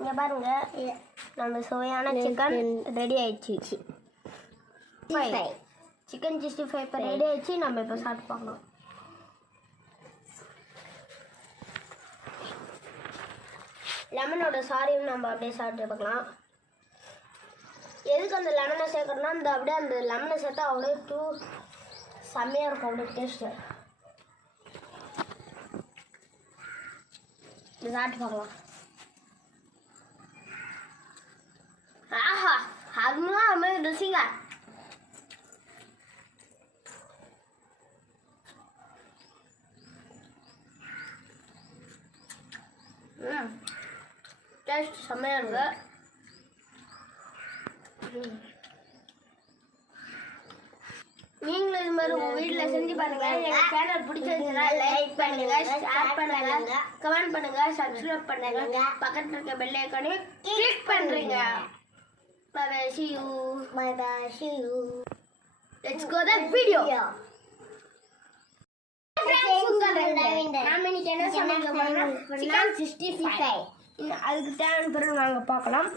இங்கே பாருங்க. நம்ம சுவையான சிக்கன் ரெடி ஆயிடுச்சு. சிக்கன் சிக்ஸ்டி ஃபைவ் இப்போ ரெடி ஆயிடுச்சு. நம்ம இப்போ சாப்பிட்டு பார்க்கலாம் லெமனோட சாரியும் நம்ம அப்படியே சாப்பிட்டு பார்க்கலாம். எதுக்கு அந்த லெமனை சேர்க்கறோம்னா அந்த அப்படியே அந்த லெமனை சேர்த்தா அவ்வளோ டூ செம்மையாக இருக்கும். அப்படியே டேஸ்ட்டு சாப்பிட்டு பார்க்கலாம். ஆஹா அதுதான் அது ருசிங்க. டேஸ்ட் செம்மையாக இருக்கு. நீங்களும் இது மாதிரி உங்கள் வீட்ல செஞ்சு பாருங்க. எங்கள் சேனல் பிடிச்சிருந்துச்சுன்னா லைக் பண்ணுங்க ஷேர் பண்ணுங்க கமெண்ட் பண்ணுங்க சப்ஸ்கிரைப் பண்ணுங்க. பக்கத்துல இருக்க பெல் ஐக்கானே கிளிக் பண்றீங்க. Bye bye see you. Bye bye see you. Let's go the video. அதுக்கு தேவையான பொருள் நாங்கள் பார்க்கலாம்.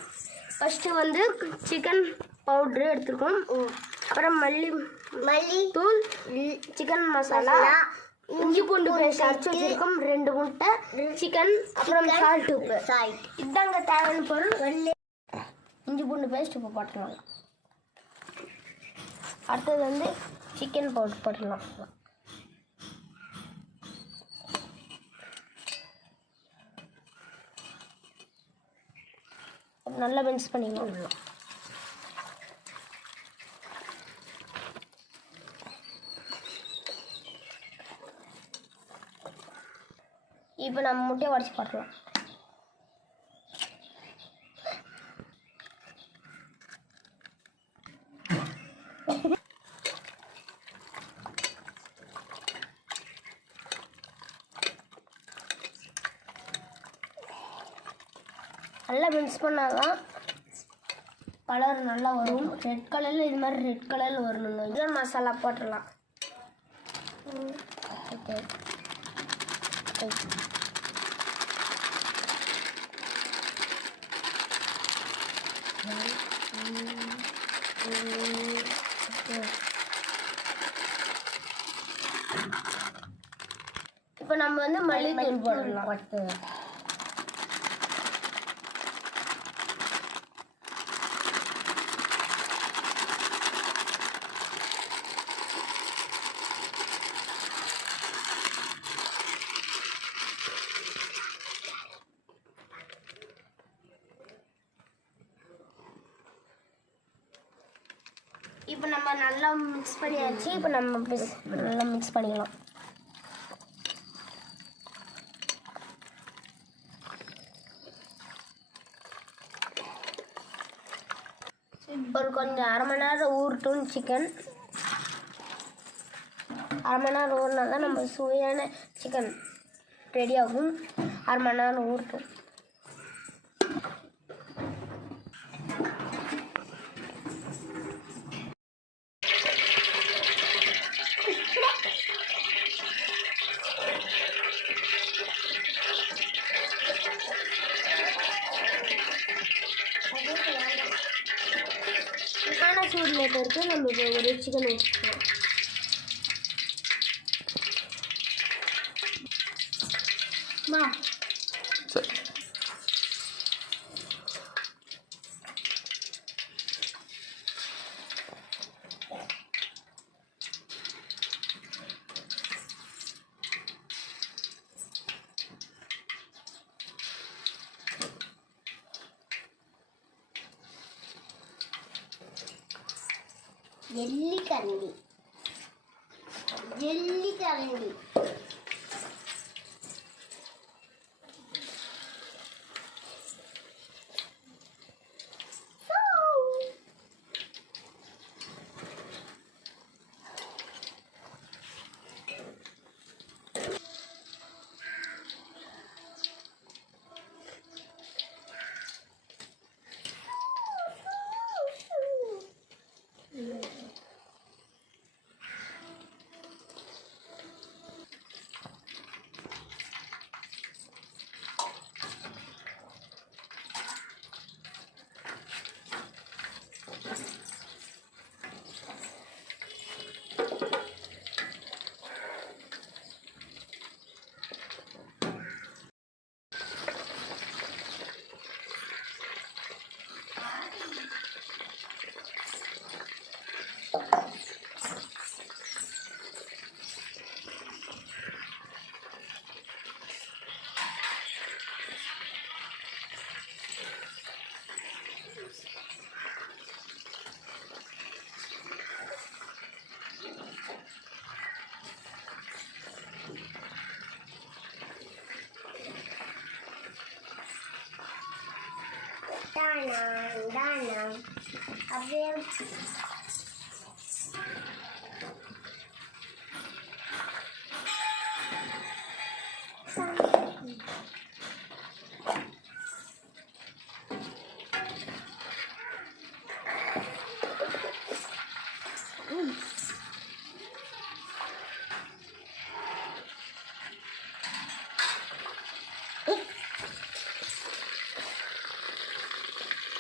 ஃபர்ஸ்ட்டு வந்து சிக்கன் பவுட்ரு எடுத்துருக்கோம். அப்புறம் மல்லி மல்லி. தூள் சிக்கன் மசாலா. இஞ்சி பூண்டு பேஸ்ட் அரைச்சி வச்சிருக்கோம். ரெண்டு முட்டை சிக்கன் அப்புறம் சால்ட் உப்பு சால்ட் இதாங்க தேவையான பொருள். இஞ்சி பூண்டு பேஸ்ட் இப்போ போட்டுடலாம். அடுத்தது வந்து சிக்கன் பவுடர் போட்டுடலாம். நல்லா மிக்ஸ் பண்ணிக்கலாம் இப்போ நம்ம முட்டையை உடச்சி போட்டுடலாம். நல்லா மிக்ஸ் பண்ணாதான் கலர் நல்லா வரும். ரெட் கலரில் இது மாதிரி ரெட் கலரில் வரணும் இதில் மசாலா போட்டுடலாம். ஓகே இப்போ நம்ம வந்து மல்லித்தூள் போடலாம். இப்போ நம்ம நல்லா மிக்ஸ் பண்ணியாச்சு. இப்போ நம்ம நல்லா மிக்ஸ் பண்ணிக்கலாம். ஒரு கொஞ்சம் அரை மணி நேரம் ஊறட்டும் சிக்கன் அரை மணி நேரம் ஊறினா தான் நம்ம சுவையான சிக்கன் ரெடி ஆகும். அரை மணி நேரம் ஊறட்டும். சூடில் பொறுத்து நம்ம இப்போ ஒரு சிக்கன் வச்சுக்கலாம் மா ജെല്ലിക്കരണ്ടി ജെല്ലിക്കരണ്ടി எள்ளி கரண்டி இந்தானா இந்தானா அப்படியே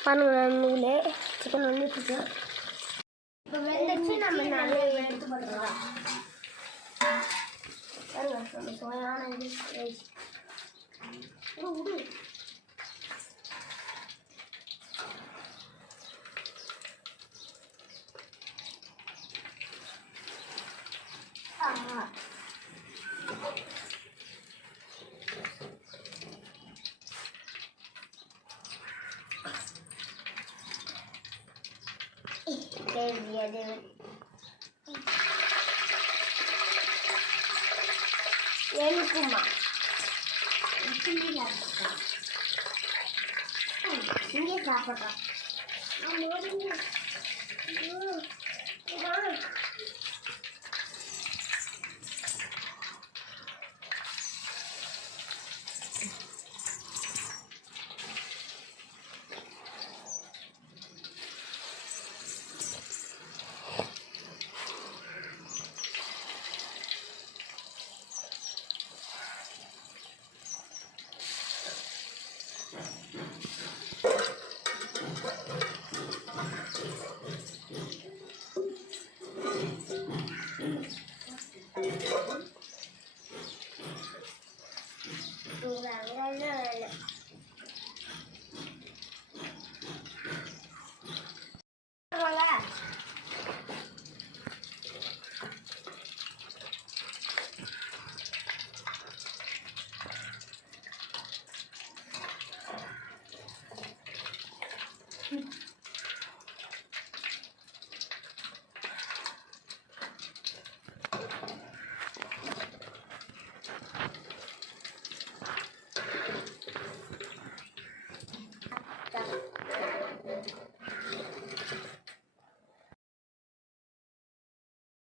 பாருங்க நண்பர்களே சிக்கன் வந்துட்டு இப்போ வெந்துச்சு நம்ம நல்லா எடுத்து போட்டுக்கலாம் பாருங்க நம்ம சுவையான e via deve... Vieni con me. Quindi la papà. Quindi la papà. Allora...